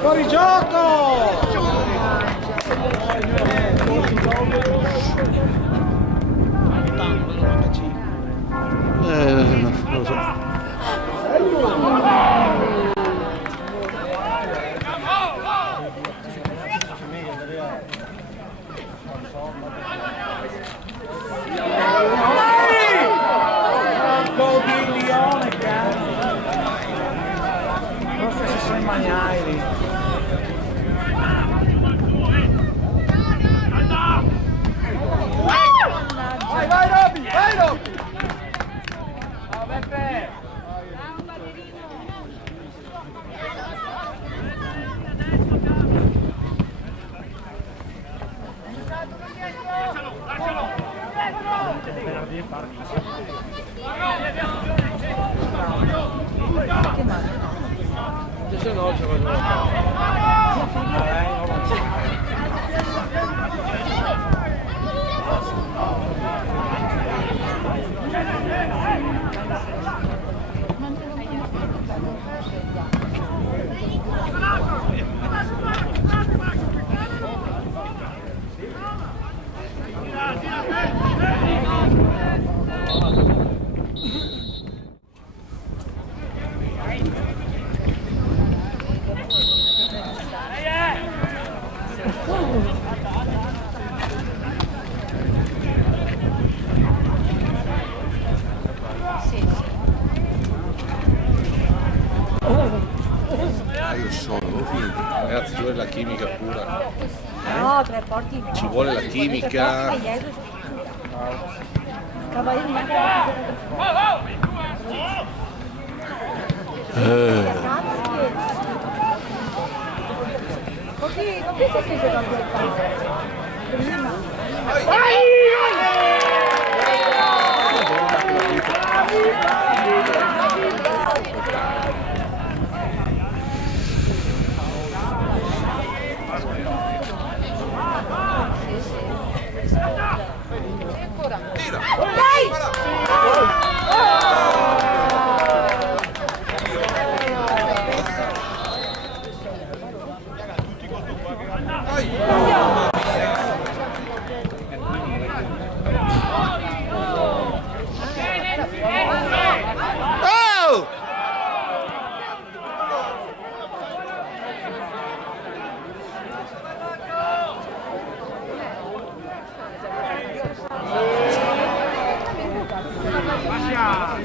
Fuori gioco! Non lo so. Gol di Lione, cazzo! Forse si sono mangiati. Vai Robby, vai Robby! Ciao Beppe! Se no ce lo Io sono finito. Ragazzi, ci vuole la chimica pura. No, tre porti no. Ci vuole la chimica. Cavalieri neanche così, non penso che sia cambiato prima. Lascia!